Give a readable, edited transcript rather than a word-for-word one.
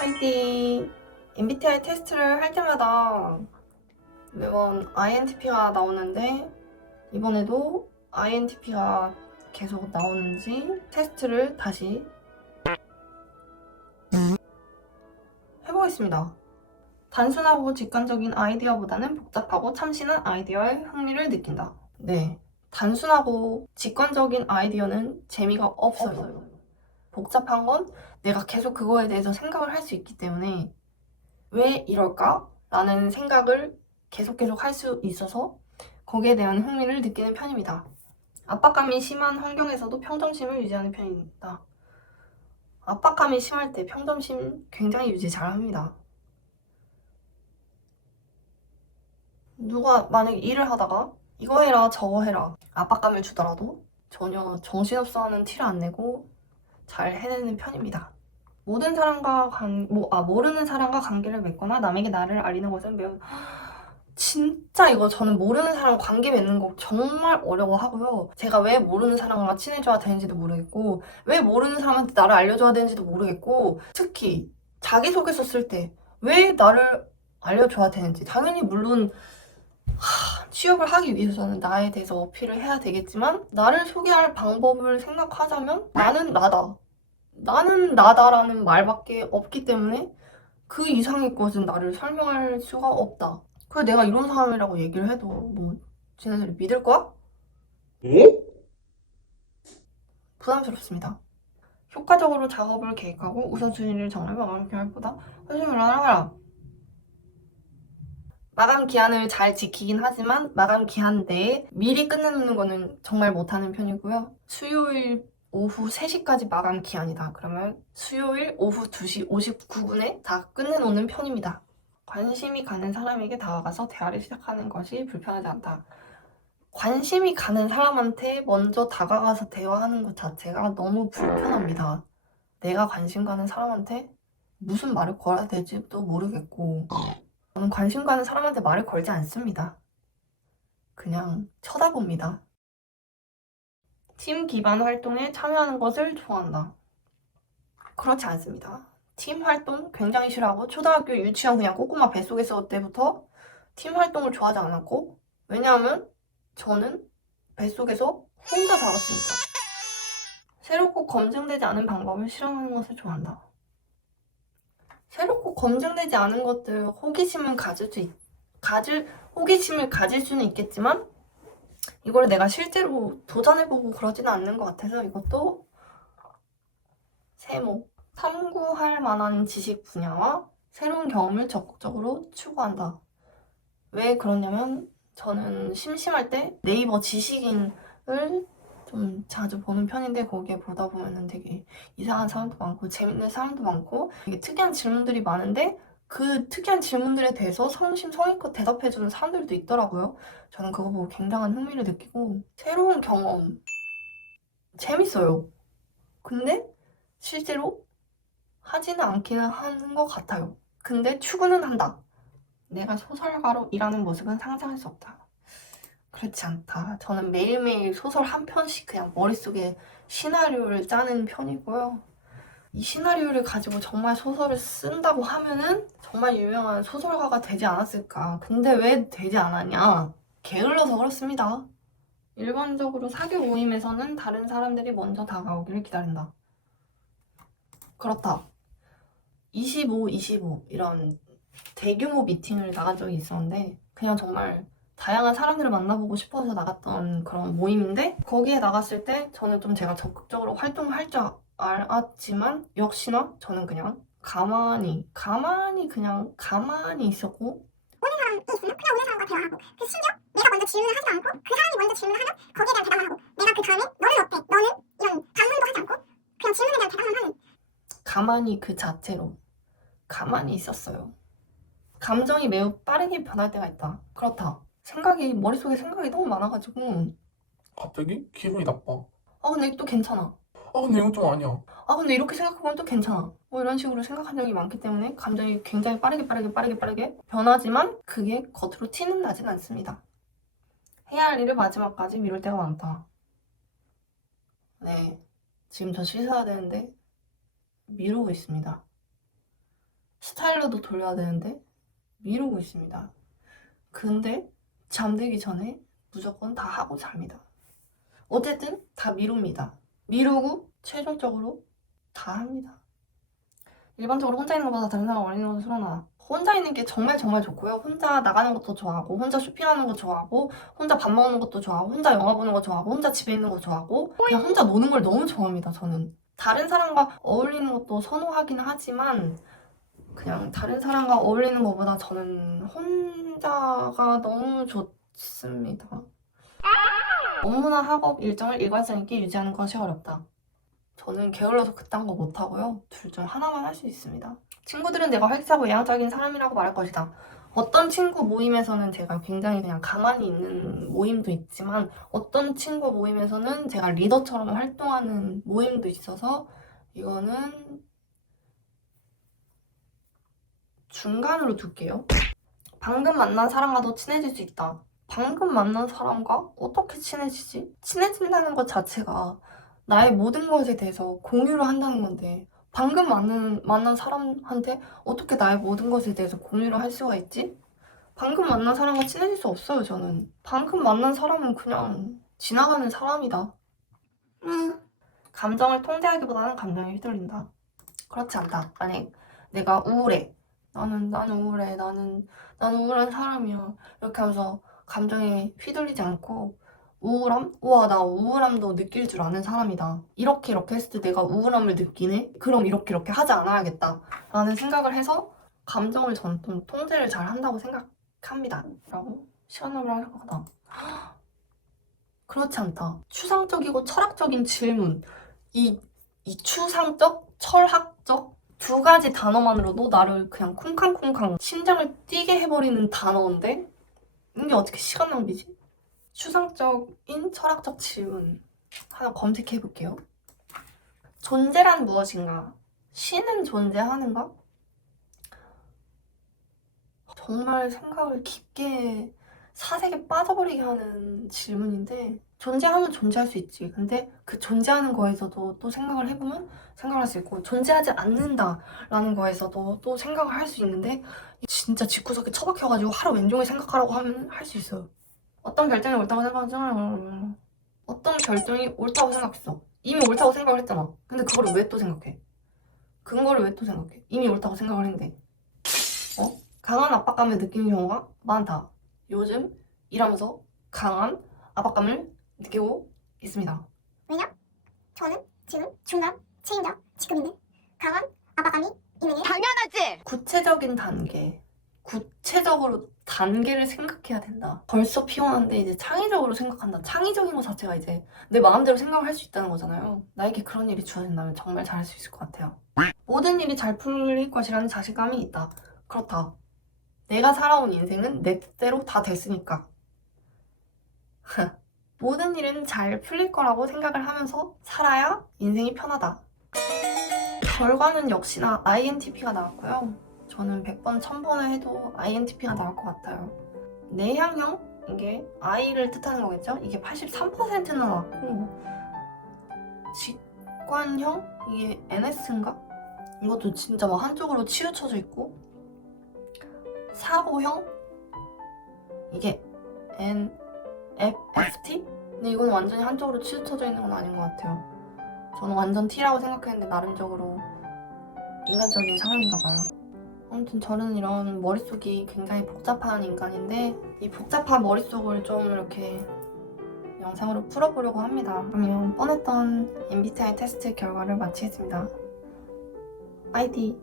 화이팅! MBTI 테스트를 할 때마다 매번 INTP가 나오는데 이번에도 INTP가 계속 나오는지 테스트를 다시 해보겠습니다. 단순하고 직관적인 아이디어보다는 복잡하고 참신한 아이디어에 흥미를 느낀다. 네, 단순하고 직관적인 아이디어는 재미가 없어요. 복잡한 건 내가 계속 그거에 대해서 생각을 할 수 있기 때문에 왜 이럴까? 라는 생각을 계속 할 수 있어서 거기에 대한 흥미를 느끼는 편입니다. 압박감이 심한 환경에서도 평정심을 유지하는 편입니다. 압박감이 심할 때 평정심 굉장히 유지 잘합니다. 누가 만약에 일을 하다가 이거 해라 저거 해라 압박감을 주더라도 전혀 정신없어하는 티를 안 내고 잘 해내는 편입니다. 모르는 사람과 관계를 맺거나 남에게 나를 알리는 것은 매우 진짜 이거 저는 모르는 사람 관계 맺는 거 정말 어려워하고요. 제가 왜 모르는 사람과 친해져야 되는지도 모르겠고 왜 모르는 사람한테 나를 알려줘야 되는지도 모르겠고 특히 자기소개서 쓸 때 왜 나를 알려줘야 되는지 당연히 물론 취업을 하기 위해서는 나에 대해서 어필을 해야 되겠지만 나를 소개할 방법을 생각하자면 나는 나다. 나는 나다라는 말밖에 없기 때문에 그 이상의 것은 나를 설명할 수가 없다. 그래 내가 이런 사람이라고 얘기를 해도 뭐 쟤네들이 믿을 거야? 부담스럽습니다. 효과적으로 작업을 계획하고 우선순위를 정하며 마감 기한보다 선생님을 하라. 마감 기한을 잘 지키긴 하지만 마감 기한 내에 미리 끝내놓는 거는 정말 못하는 편이고요. 수요일 오후 3시까지 마감 기한이다. 그러면 수요일 오후 2시 59분에 다 끝내놓는 편입니다. 관심이 가는 사람에게 다가가서 대화를 시작하는 것이 불편하지 않다. 관심이 가는 사람한테 먼저 다가가서 대화하는 것 자체가 너무 불편합니다. 내가 관심 가는 사람한테 무슨 말을 걸어야 될지도 모르겠고 저는 관심 가는 사람한테 말을 걸지 않습니다. 그냥 쳐다봅니다. 팀 기반 활동에 참여하는 것을 좋아한다. 그렇지 않습니다. 팀 활동 굉장히 싫어하고 초등학교 유치원 그냥 꼬꼬마 뱃속에서 때부터 팀 활동을 좋아하지 않았고 왜냐하면 저는 뱃속에서 혼자 자랐습니다. 새롭고 검증되지 않은 방법을 실험하는 것을 좋아한다. 새롭고 검증되지 않은 것들 호기심을 가질 수는 있겠지만 이걸 내가 실제로 도전해보고 그러지는 않는 것 같아서 이것도 세모. 탐구할 만한 지식 분야와 새로운 경험을 적극적으로 추구한다. 왜 그러냐면 저는 심심할 때 네이버 지식인을 좀 자주 보는 편인데 거기에 보다 보면은 되게 이상한 사람도 많고 재밌는 사람도 많고 되게 특이한 질문들이 많은데 그 특이한 질문들에 대해서 성심성의껏 대답해주는 사람들도 있더라고요. 저는 그거 보고 굉장한 흥미를 느끼고 새로운 경험 재밌어요. 근데 실제로 하지는 않기는 하는 것 같아요. 근데 추구는 한다. 내가 소설가로 일하는 모습은 상상할 수 없다. 그렇지 않다. 저는 매일매일 소설 한 편씩 그냥 머릿속에 시나리오를 짜는 편이고요. 이 시나리오를 가지고 정말 소설을 쓴다고 하면은 정말 유명한 소설가가 되지 않았을까. 근데 왜 되지 않았냐? 게을러서 그렇습니다. 일반적으로 사교 모임에서는 다른 사람들이 먼저 다가오기를 기다린다. 그렇다. 25 이런 대규모 미팅을 나간 적이 있었는데 그냥 정말 다양한 사람들을 만나보고 싶어서 나갔던 그런 모임인데 거기에 나갔을 때 저는 좀 제가 적극적으로 활동을 할 줄 알았지만 역시나 저는 그냥 가만히 있었고 오는 사람이 있으면 그냥 오는 사람과 대화하고 그 심지어 내가 먼저 질문을 하지 않고 그 사람이 먼저 질문을 하면 거기에 대한 대답만 하고 내가 그 다음에 너는 어때? 너는? 이런 반문도 하지 않고 그냥 질문에 대한 대답만 하는 가만히 그 자체로 가만히 있었어요. 감정이 매우 빠르게 변할 때가 있다. 그렇다. 머릿속에 생각이 너무 많아가지고 갑자기 기분이 나빠. 근데 또 괜찮아. 근데 이건 좀 아니야. 근데 이렇게 생각해보면 또 괜찮아. 뭐 이런 식으로 생각한 적이 많기 때문에 감정이 굉장히 빠르게 변하지만 그게 겉으로 티는 나진 않습니다. 해야 할 일을 마지막까지 미룰 때가 많다. 네. 지금 저 씻어야 되는데 미루고 있습니다. 스타일러도 돌려야 되는데 미루고 있습니다. 근데 잠들기 전에 무조건 다 하고 잡니다. 어쨌든 다 미룹니다. 미루고 최종적으로 다 합니다. 일반적으로 혼자 있는 것보다 다른 사람 어울리는 것은 싫어나. 혼자 있는 게 정말 정말 좋고요. 혼자 나가는 것도 좋아하고, 혼자 쇼핑하는 거 좋아하고, 혼자 밥 먹는 것도 좋아하고, 혼자 영화 보는 거 좋아하고, 혼자 집에 있는 거 좋아하고, 그냥 혼자 노는 걸 너무 좋아합니다, 저는. 다른 사람과 어울리는 것도 선호하긴 하지만 그냥 다른 사람과 어울리는 것보다 저는 혼자가 너무 좋습니다. 업무나 학업 일정을 일관성 있게 유지하는 것이 어렵다. 저는 게을러서 그딴 거 못하고요. 둘 중 하나만 할 수 있습니다. 친구들은 내가 활기차고 외향적인 사람이라고 말할 것이다. 어떤 친구 모임에서는 제가 굉장히 그냥 가만히 있는 모임도 있지만 어떤 친구 모임에서는 제가 리더처럼 활동하는 모임도 있어서 이거는 중간으로 둘게요. 방금 만난 사람과도 친해질 수 있다. 방금 만난 사람과 어떻게 친해지지? 친해진다는 것 자체가 나의 모든 것에 대해서 공유를 한다는 건데 방금 만난 사람한테 어떻게 나의 모든 것에 대해서 공유를 할 수가 있지? 방금 만난 사람과 친해질 수 없어요, 저는. 방금 만난 사람은 그냥 지나가는 사람이다. 감정을 통제하기보다는 감정에 휘둘린다. 그렇지 않다. 만약 내가 우울해. 나는 우울해. 나는 우울한 사람이야. 이렇게 하면서 감정에 휘둘리지 않고 우울함? 우와, 나 우울함도 느낄 줄 아는 사람이다. 이렇게 했을 때 내가 우울함을 느끼네? 그럼 이렇게 하지 않아야겠다. 라는 생각을 해서 감정을 저는 좀 통제를 잘 한다고 생각합니다. 라고 시간을 할 거다. 그렇지 않다. 추상적이고 철학적인 질문. 이 추상적, 철학적 두 가지 단어만으로도 나를 그냥 쿵쾅쿵쾅 심장을 뛰게 해버리는 단어인데 이게 어떻게 시간 낭비지? 추상적인 철학적 질문 하나 검색해볼게요. 존재란 무엇인가? 신은 존재하는가? 정말 생각을 깊게 사색에 빠져버리게 하는 질문인데 존재하면 존재할 수 있지. 근데 그 존재하는 거에서도 또 생각을 해보면 생각할 수 있고 존재하지 않는다라는 거에서도 또 생각을 할 수 있는데 진짜 집구석에 처박혀가지고 하루 왼종일 생각하라고 하면 할 수 있어요. 어떤 결정이 옳다고 생각하잖아요. 어떤 결정이 옳다고 생각했어. 이미 옳다고 생각을 했잖아. 근데 그거를 왜 또 생각해? 근거를 왜 또 생각해? 이미 옳다고 생각을 했는데. 강한 압박감을 느끼는 경우가 많다. 요즘 일하면서 강한 압박감을 느끼고 있습니다. 왜냐? 저는 지금 중간, 책임자, 직급인데 강한 압박감이 있는 일. 당연하지. 구체적인 단계. 구체적으로 단계를 생각해야 된다. 벌써 피곤한데 이제 창의적으로 생각한다. 창의적인 것 자체가 이제 내 마음대로 생각을 할 수 있다는 거잖아요. 나에게 그런 일이 주어진다면 정말 잘할 수 있을 것 같아요. 모든 일이 잘 풀릴 것이라는 자신감이 있다. 그렇다. 내가 살아온 인생은 내 뜻대로 다 됐으니까. 모든 일은 잘 풀릴 거라고 생각을 하면서 살아야 인생이 편하다. 결과는 역시나 INTP가 나왔고요. 저는 100번, 1000번을 해도 INTP가 나올 것 같아요. 내향형, 이게 I를 뜻하는 거겠죠? 이게 83%나 나왔고 직관형, 이게 NS인가? 이것도 진짜 막 한쪽으로 치우쳐져 있고 사고형, 이게 NFFT? 근데 이건 완전히 한쪽으로 치우쳐져 있는 건 아닌 것 같아요. 저는 완전 T라고 생각했는데 나름적으로 인간적인 사람인가 봐요. 아무튼 저는 이런 머릿속이 굉장히 복잡한 인간인데 이 복잡한 머릿속을 좀 이렇게 영상으로 풀어보려고 합니다. 그러면 뻔했던 MBTI 테스트 결과를 마치겠습니다. 아이디